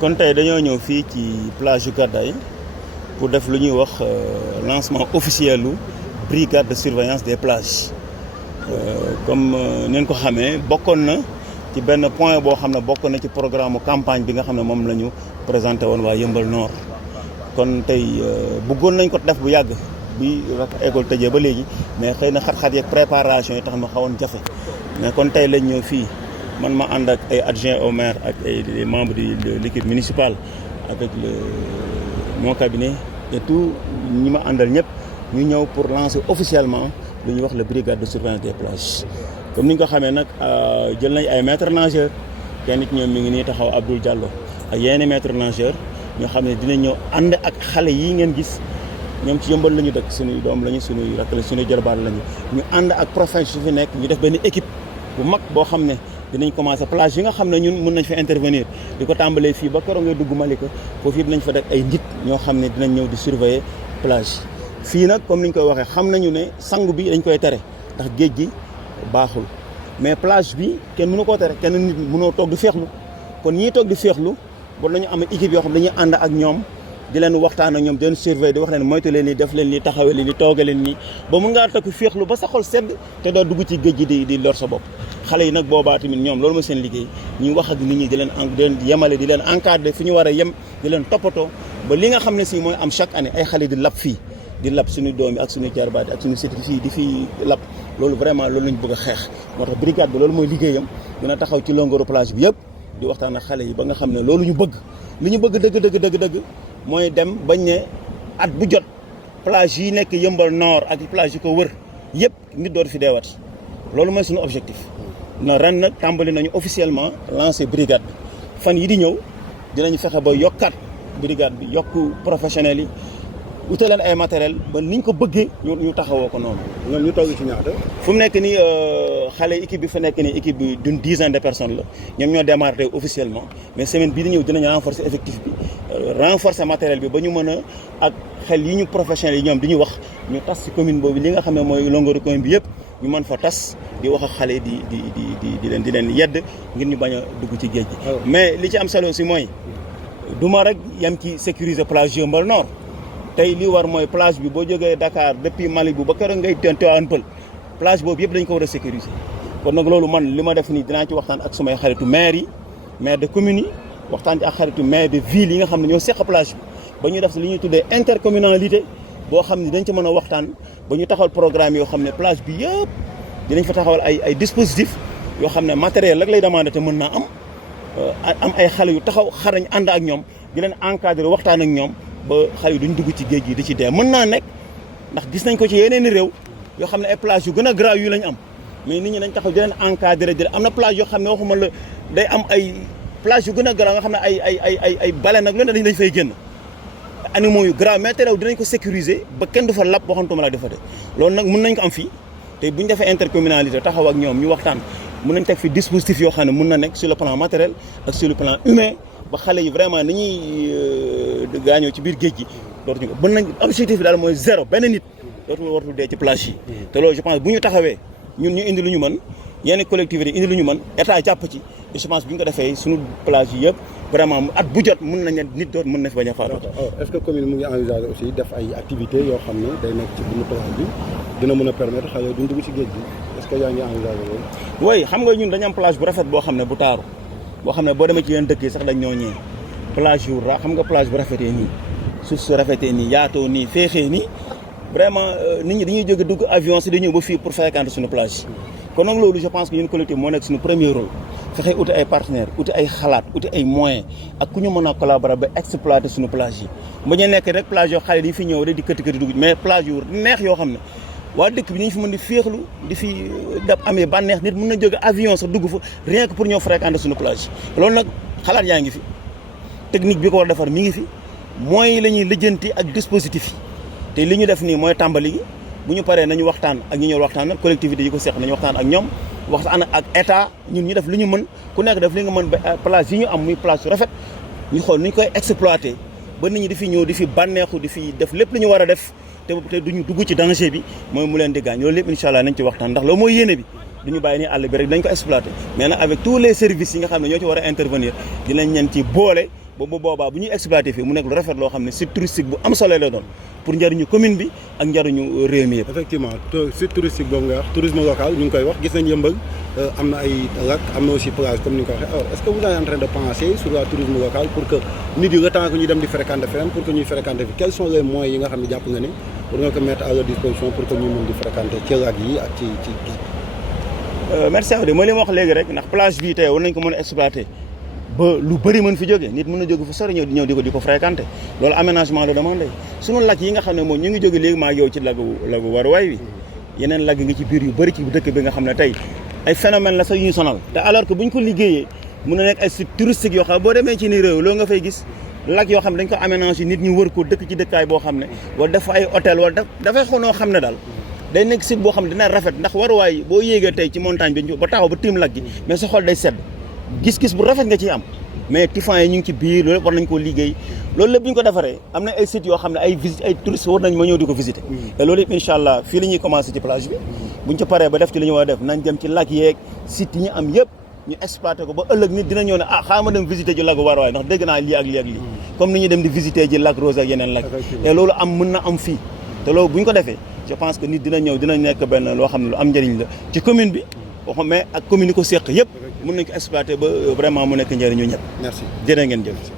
kon tey dañoo ñëw fii ci plage yu Gàddaay pour def lu ñuy wax lancement officiel lu brigade de surveillance des plages comme ni ko xamee bokkoon na ci benn point boo xam ne bokk na ci programme campagne bi nga xam ne moom la ñu présenté woon waa Yeumbeul Nord. kon tey bëggoon nañ ko def bu yàgg bi école tëjee ba léegi mais xëy na xat-xat yeeg préparation yi tax na xawoon jafe mais kon tey lañ ñëw fii man ma ànd ak ay adjoint au maire ak ay membres de l'équipe municipale avec mon cabinet et tout ñi ma àndal ñëpp ñu ñëw pour lancer officiellement lu ñuy wax la brigade de surveillance des plages. comme ni nga ko xamee nag jël nañ ay maîtres nageurs kenn ci ñoom mi ngi nii taxaw Abdoul Diallo ak yeneen maîtres nageurs ñoo xam ne dinañ ñëw ànd ak xale yi ngeen gis ñoom ci Yeumbeul la ñu dëkk suñuy doom lañu suñuy rakk la suñuy jarbaat lañu ñu ànd ak professionnels su fi nekk ñu def benn équipe bu mag boo xam ne dinañ commencé plage yi nga xam ne ñun mën nañ fa intervenir di ko tàmbalee fii ba keroog ngay dugg Malika foofu yëpp nañ fa def ay nit ñoo xam ne dinañ ñëw di surveiller plage fii nag comme ni ñu koy waxee xam nañu ne sangu bi dañ koy tere ndax géej gi baaxul mais plage bi kenn mënu koo tere kenn nit mënoo toog di féexlu kon ñii toog di féexlu war nañu am équipe yoo xam dañuy ànd ak ñoom di leen waxtaan ak ñoom di leen surveiller di wax leen moytu leen nii def leen nii taxawee leen nii tooge leen nii ba mun ngaa takk féexlu ba sa xol sedd te doo dugg ci géej gi di lor sa bopp xale yi nag boobaa tamit ñoom loolu mooy seen liggéey ñu wax ak nit ñi di leen yemale di leen encadrer fi ñu war a yem di leen toppatoo ba li nga xam ne si mooy am chaque année ay xale di lab fii di lab suñu doom yi ak suñu jarbaat ak suñu sët fii di fi lab loolu vraiment loolu lañ bëgg a xeex moo tax brigade bi loolu mooy liggéeyam dina taxaw ci longueur plage bi yëpp di waxtaan ak xale yi ba nga xam ne loolu ñu bëgg li ñu bëgg dëgg mooy dem bañ ne at bu jot plage yi nekk Yeumbeul Nord ak plage yi ko wër yëpp nit dootu fi deewati loolu mooy suñu objectif na ren nag tàmbali nañu officiellement lancé brigade bi fan yi di ñëw dinañu fexe ba yokkaat brigade bi yokk professionnels yi ute leen ay matériel ba niñ ko bëggee ñu taxawoo ko noonu. ñoom ñu toog ci ñaata. fu mu nekk nii xale équipe bi fa nekk nii équipe bi d'une dizaine de personnes la ñoom ñoo démarré officiellement mais semaine bii di ñëw dinañ renforcer effectif bi renforcer matériel bi ba ñu mën a ak xel yi ñu professionnels yi ñoom di ñu wax ñu tas ci commune boobu li nga xam ne mooy longueur commune bi yëpp ñu mën fa tas di wax ak xale di leen yedd ngir ñu bañ a dugg ci géej gi. mais li ci am solo aussi mooy du ma rek yem ci sécuriser plage Yeumbeul Nord. tey li war mooy plage bi boo jógee Dakar depuis Malibu ba keroog ngay Tivaouane Peulh plage boobu yëpp dañ ko war a sécuriser kon nag loolu man li ma def nii dinaa ci waxtaan ak sumay xaritu maire yi maire de communes yi waxtaan ci ak xaritu maire de ville yi nga xam ne ñoo seq plage bi ba ñu def li ñuy tuddee intercommunalité boo xam ne dañ ci mën a waxtaan ba ñu taxawal programme yoo xam ne plage bi yëpp dinañ fa taxawal ay dispositifs yoo xam ne matériel rek lay demandé te mën naa am ay xale yu taxaw xarañ ànd ak ñoom di leen encadrer waxtaan ak ñoom ba xale yi duñ dugg ci géej gi di ci dee mën naa nekk ndax gis nañ ko ci yeneen i réew yoo xam ne ay plage yu gën a grave yu lañ am mais nit ñi dañ taxaw di leen encadré di am na plage yoo xam ne waxuma la day am ay plage yu gën a grave nga xam ne ay baleine nag loolu dañ fay génn animaux yu grave mais terew dinañ ko sécuriser ba kenn du fa lab waxantuma la defa de loolu nag mën nañ ko am fii te buñ defee intercommunalité taxaw ak ñoom ñu waxtaan mën nañ teg fi dispositif yoo xam ne mën na nekk sur le plan matériel ak sur le plan humain ba xale yi vraiment ni ñuy gaañoo ci biir géej gi dootuñu ko mën nañ objectif bi daal mooy zéro benn nit dootuñu wartul dee ci plage yi te loolu je pense bu ñu taxawee ñun ñu indi lu ñu mën yenn collectivités indi lu ñu mën état jàpp ci je pense bu ñu ko defee suñu plage yi yëpp vraiment at bu jot mën nañ nit doot mën na fi bañ a faatu. est-ce que commune mu ngi envisager aussi def ay activités yoo xam ne day nekk ci biir plage bi dina mën a permettre xale yi duñ dugg ci géej gi est-ce que yaa ngi envisager loolu. oui xam nga ñun dañu am plage bu rafet boo xam ne bu taaru boo xam ne boo demee ci yenn dëkk yi sax dañ ñoo ñëwee plage yu xam nga plage bu rafetee nii suuf su rafetee nii yaatoo nii féexee nii vraiment nit ñi dañuy jóge dugg avion si di ñëw ba fii pour fréquenter suñu plage kon nag loolu je pense que ñun collectif moo nekk suñu premier rôle fexe uti ay partenaires uti ay xalaat uti ay moyens ak ku ñu mën a collaborer ba exploiter suñu plage yi ba ñu nekk rek plage yoo xale di fi ñëw rek di këti dugg mais plage yu neex yoo xam ne waa dëkk bi ñu fi mën di féexlu di fi dab amee bànneex nit mën na jóge avion sax dugg fa rien que pour ñëw fréquenter suñu plage loolu nag xalaat yaa ngi fi technique bi ko war a defar mi ngi fi moyens yi la ñuy lijjanti ak dispositif yi te li ñu def nii mooy tàmbali gi bu ñu paree nañu waxtaan ak ñi ñëw waxtaan nag collectivité yi ko seq nañu waxtaan ak ñoom waxtaan ak état ñun ñu def li ñu mën ku nekk def li nga mën ba plage yi ñu am muy plage yu rafet ñu xool nu ñu koy exploiter ba nit ñi di fi ñëw di fi bànneexu di fi def lépp li ñu war a def te duñu dugg ci danger bi mooy mu leen di gaañ loolu lépp incha allah nañ ci waxtaan ndax loolu mooy yéene bi duñu bàyyi ni àll bi rek dañ ko exploiter mais nag avec tous les services yi nga xam ne ñoo ci war a intervenir dinañ leen ci boole boobu boobaa bu ñuy exploité fii mu nekk lu rafet loo xam ne site touristique bu am solo la doon pour njariñu commune bi ak njariñu réew mi yëpp. effectivement site touristique boobu nga wax tourisme local ñu ngi koy wax gis nañ Yeumbeul am na ay lac am na aussi plage comme ni nga ko waxee alors est-ce que vous êtes en train de penser sur le tourisme local pour que nit yi le temps que ñuy dem di fréquenter feneen pour que ñuy fréquenter fi quels sont les moyens yi nga xam ne jàpp nga ne pour nga ko mettre à leur disposition pour que ñu mën di fréquenter ci lac yi ak ci merci Awde mooy li ma wax léegi rek ndax plage bii tey war nañ ko mën a exploiter ba lu bëri mën fi jógee nit mën na jóge fu sori ñëw di ko fréquenter loolu aménagement la demandé sunu lac yi nga xam ne moom ñu ngi jóge léegi maa yow ci lagu Waruwaay wi yeneen lag nga ci biir yu bëri ci dëkk bi nga xam ne tey ay phénomène la sax yu ñu sonal te alors que bu ñu ko liggéeyee mën na nekk ay sites touristiques yoo xam boo demee ci ni réew loolu nga fay gis lac yoo xam ne dañ ko aménagé nit ñu wër ko dëkk ci dëkkaay boo xam ne wala def ay hôtel wala dafay xonoo xam ne daal day nekk site boo xam ne dina rafet ndax Waruwaay boo yéegee tey ci montagne bi ba taxaw ba tiim lac gi mais sa xol day sedd gis-gis bu rafet nga ciy am mais Tifan yi ñu ngi ci biir loolu war nañ koo liggéey loolu lépp bu ñu ko defaree am na ay sites yoo xam ne ay visite ay touristes war nañ ma ñëw di ko visiter te loolu yëpp incha allah fii la ñuy commencé ci plage bi buñ ci paree ba def ci li ñu war a def nañ dem ci lac yeeg sites yi ñu am yëpp ñu exploité ko ba ëllëg nit dina ñëw ne ah xaaral ma dem visiter ji lac Waruwaay ndax dégg naa lii ak lii ak lii comme ni ñuy dem di visiter ji lac Rose ak yeneen lac te loolu am mën na am fii te loolu bu ñu ko defee je pense que nit dina ñëw dina nekk benn loo xam ne lu am njëriñ la ci commune bi mais ak commune yi ko seq yëpp mën nañ ko exploiter ba vraiment mu nekk njëriñu ñëpp. merci jërë ngeen jëf.